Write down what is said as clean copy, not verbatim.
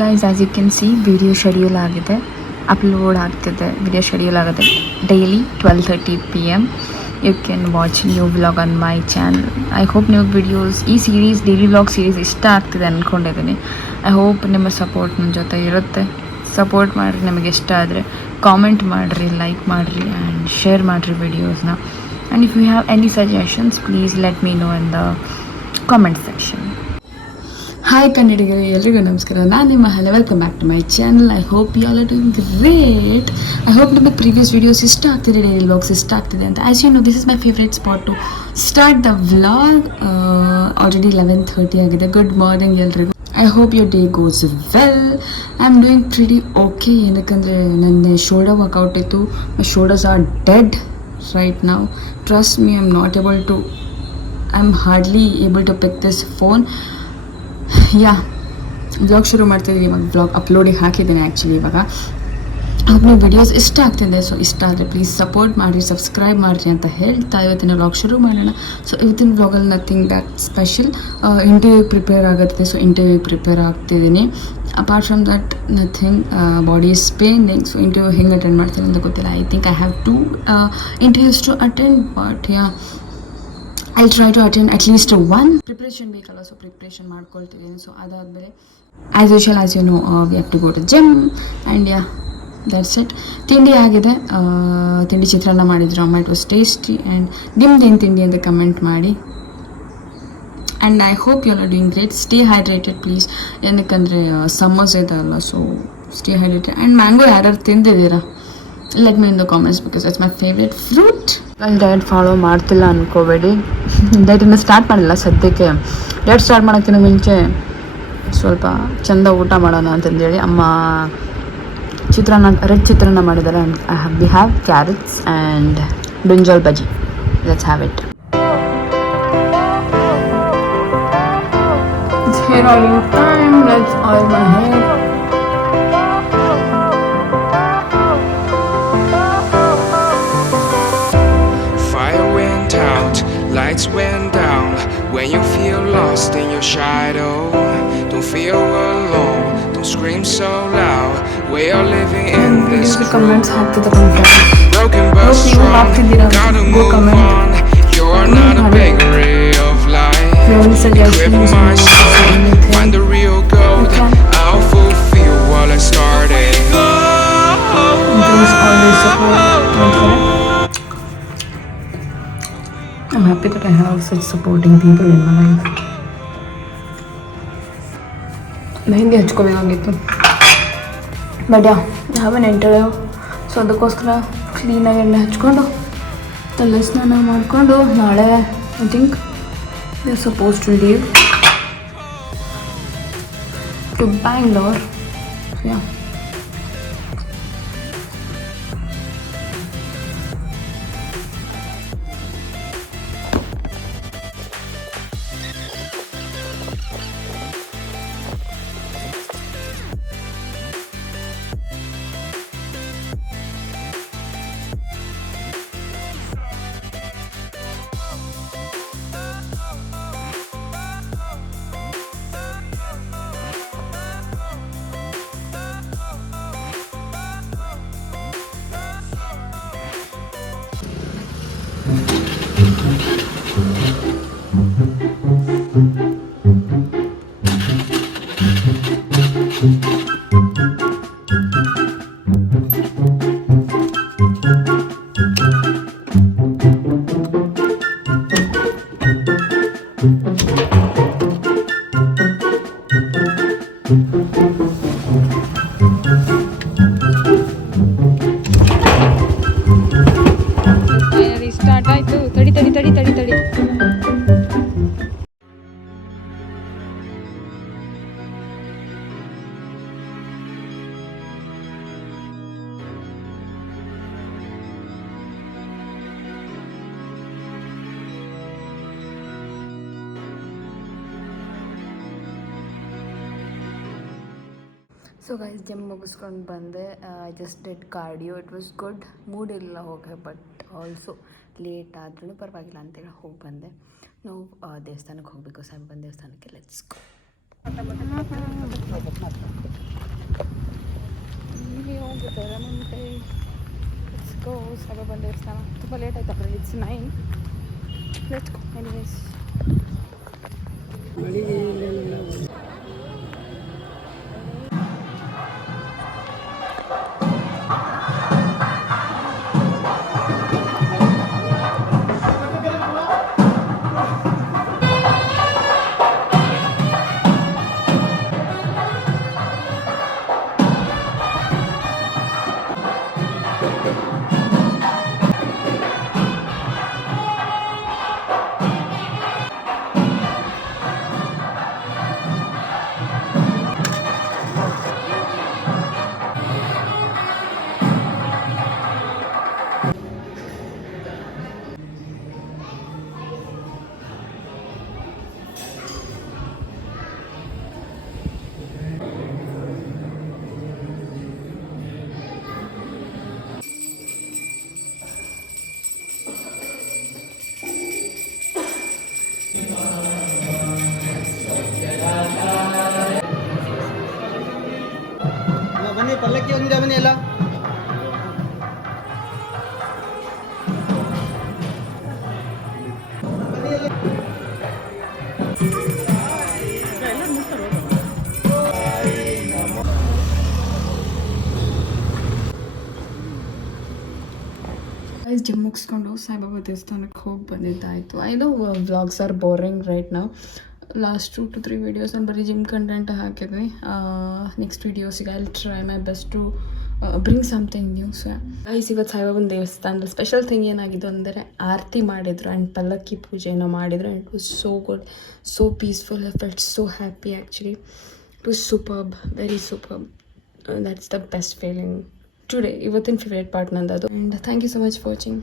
Guys as you can see video schedule ಆಗಿದೆ, upload ಆಗ್ತಿದೆ. Video schedule ಆಗುತ್ತೆ daily 12:30 PM. You can watch new vlog on my channel. I hope new videos ಈ series daily vlog series ಇಷ್ಟ ಆಗ್ತಿದೆ ಅಂದ್ಕೊಂಡಿದ್ದೀನಿ. I hope ನಿಮ್ಮ support ನನ್ನ ಜೊತೆ ಇರುತ್ತೆ. ಸಪೋರ್ಟ್ ಮಾಡಿರಿ. ನಿಮಗೆ ಇಷ್ಟ ಆದರೆ ಕಾಮೆಂಟ್ ಮಾಡಿರಿ, ಲೈಕ್ ಮಾಡಿರಿ ಆ್ಯಂಡ್ ಶೇರ್ ಮಾಡಿರಿ ವಿಡಿಯೋಸ್ನ. And if you have any suggestions please let me know in the comment section. Hi ಕನ್ನಡಿಗರೇ, ಎಲ್ರಿಗೂ ನಮಸ್ಕಾರ. ನಾನು ನಿಮ್ಮ ಹಲೆ. Welcome back to my channel. I hope you all are doing great. I hope ನಿಮಗೆ previous videos ಇಷ್ಟ ಆಗ್ತಿದೆ, daily vlogs ಇಷ್ಟ ಆಗ್ತಿದೆ ಅಂತ. As you know this is my favourite spot to start the vlog. Already 11:30 ಆಗಿದೆ. Good morning ಎಲ್ರಿಗೂ. I hope your day goes well. I am doing pretty okay. ಏನಕ್ಕಂದರೆ ನನ್ನ ಶೋಲ್ಡರ್ ವರ್ಕೌಟ್ ಇತ್ತು. My shoulders are dead right now. Trust me, I am hardly able to pick this phone. Vlog ಶುರು ಮಾಡ್ತಿದ್ದೀವಿ ಇವಾಗ. Vlog ಅಪ್ಲೋಡಿಗೆ ಹಾಕಿದ್ದೇನೆ actually ಇವಾಗ. ನೀವು videos ಇಷ್ಟ ಆಗ್ತಿದೆ. ಸೊ ಇಷ್ಟ ಆದರೆ ಪ್ಲೀಸ್ ಸಪೋರ್ಟ್ ಮಾಡಿರಿ, ಸಬ್ಸ್ಕ್ರೈಬ್ ಮಾಡಿರಿ ಅಂತ ಹೇಳ್ತಾ ಇವತ್ತಿನ ವ್ಲಾಗ್ ಶುರು ಮಾಡೋಣ. ಸೊ ಇವತ್ತಿನ ವ್ಲಾಗಲ್ಲಿ nothing that special. Interview prepare ಆಗುತ್ತೆ. ಸೊ ಇಂಟರ್ವ್ಯೂ ಪ್ರಿಪೇರ್ ಆಗ್ತಿದ್ದೀನಿ. Apart from that nothing. Body is paining. So interview ಹೆಂಗೆ ಅಟೆಂಡ್ ಮಾಡ್ತೀನಿ ಅಂತ ಗೊತ್ತಿಲ್ಲ. I think I have 2 interviews to attend. But I'll try to attend at least 1. Preparation ಬೇಕಲ್ಲ, so preparation ಮಾಡ್ಕೊಳ್ತಿದ್ದೀನಿ. So ಅದಾದಮೇಲೆ as usual as you know we have to go to gym and that's it. ತಿಂಡಿ ಆಗಿದೆ. ತಿಂಡಿ ಚಿತ್ರಾನ್ನ ಮಾಡಿದ್ರು ಅಮ್ಮ. It was tasty. And ನಿಮ್ದೇನು ತಿಂಡಿ ಅಂತ ಕಮೆಂಟ್ ಮಾಡಿ. And I hope you are doing great. Stay hydrated please. ಏನಕ್ಕಂದರೆ ಸಮ್ಮರ್ಸ್ ಇದೆ ಅಲ್ಲ, so stay hydrated. And mango ಯಾರ್ಯಾರು ತಿಂದಿದ್ದೀರಾ? Let me in the comments because it's my favourite fruit. ಅಲ್ಲಿ ಡಯಟ್ ಫಾಲೋ ಮಾಡ್ತಿಲ್ಲ ಅಂದ್ಕೋಬೇಡಿ. ಡಯಟನ್ನು ಸ್ಟಾರ್ಟ್ ಮಾಡಿಲ್ಲ ಸದ್ಯಕ್ಕೆ. ಡಯಟ್ ಸ್ಟಾರ್ಟ್ ಮಾಡೋಕ್ಕಿಂತ ಮುಂಚೆ ಸ್ವಲ್ಪ ಚೆಂದ ಊಟ ಮಾಡೋಣ ಅಂತಂದೇಳಿ ಅಮ್ಮ ರೆಡ್ ಚಿತ್ರಾನ್ನ ಮಾಡಿದ್ದಾರೆ. And we have carrots and brinjal bajji. Let's have it. It's hair oiling time. Let's oil my hair. Lights went down when you feel lost in your shadow. Don't feel alone, don't scream so loud. We are living in this comments broken but strong. Gotta move on. You are not a bakery of life. Equip my soul, find the real gold. I'll fulfill what I started. I'm happy that I have such supporting people in my life. Mehndi ಹಚ್ಕೋಬೇಕಾಗಿತ್ತು, but I have an interview. So ಅದಕ್ಕೋಸ್ಕರ ಕ್ಲೀನಾಗಿ ಎಣ್ಣೆ ಹಚ್ಕೊಂಡು ತಲೆ ಸ್ನಾನ ಮಾಡಿಕೊಂಡು ನಾಳೆ I think we are suppose to leave to Bangalore. Start ಆಯ್ತು. ತಡಿ ತಡಿ ತಡಿ ತಡಿ ತಡಿ. ಸೊ ಗೈಸ್ ಜಿಮ್ ಮುಗಿಸ್ಕೊಂಡು ಬಂದೆ. I just did cardio. It was good. Mood ಇಲ್ಲ ಹೋಗಿ, ಬಟ್ ಆಲ್ಸೋ ಲೇಟ್ ಆದ್ರೂ ಪರವಾಗಿಲ್ಲ ಅಂತೇಳಿ ಹೋಗಿ ಬಂದೆ. ನಾವು ದೇವಸ್ಥಾನಕ್ಕೆ ಹೋಗಬೇಕು, ಸಾಯಿಬಾಬನ ದೇವಸ್ಥಾನಕ್ಕೆ. Let's go. ಇಲ್ಲಿ ಹೋಗಿದ್ದಾರೆ ಮುಂದೆ ಲೆಟ್ಸ್ ಗೋ ಸಾಯಿಬಾಬಾ ದೇವಸ್ಥಾನ. ತುಂಬ ಲೇಟ್ ಆಯ್ತು ಅಪ್ಪ, ಇಟ್ಸ್ 9. Let's go anyways. ಬನ್ನಿ, ಪಲ್ಲಕ್ಕಿ ಒಂದಿರ ಬನ್ನಿ ಎಲ್ಲ. ಜಿಮ್ ಮುಗಿಸ್ಕೊಂಡು ಸಾಯಿಬಾಬಾ ದೇವಸ್ಥಾನಕ್ಕೆ ಹೋಗಿ ಬಂದಿದ್ದಾಯಿತು. I know vlogs are boring right ನಾವು. ಲಾಸ್ಟ್ 2 to 3 ವೀಡಿಯೋಸ್ ನಾನು ಬರೀ ಜಿಮ್ ಕಂಟೆಂಟ್ ಹಾಕಿದ್ವಿ. ನೆಕ್ಸ್ಟ್ ವೀಡಿಯೋಸಿಗೆ I will try my best to bring something new. So guys, ಇವತ್ತು ಸಾಯಿಬಾಬನ ದೇವಸ್ಥಾನದಲ್ಲಿ ಸ್ಪೆಷಲ್ ಥಿಂಗ್ ಏನಾಗಿದ್ದು ಅಂದರೆ ಆರತಿ ಮಾಡಿದರು ಆ್ಯಂಡ್ ಪಲ್ಲಕ್ಕಿ ಪೂಜೆಯನ್ನು ಮಾಡಿದರು. And it was so good, so peaceful. I felt so happy actually. It was superb, very superb. That's the best feeling today. ಇವತ್ತಿನ favourite part ನಂದು ಅದು. And thank you so much for watching.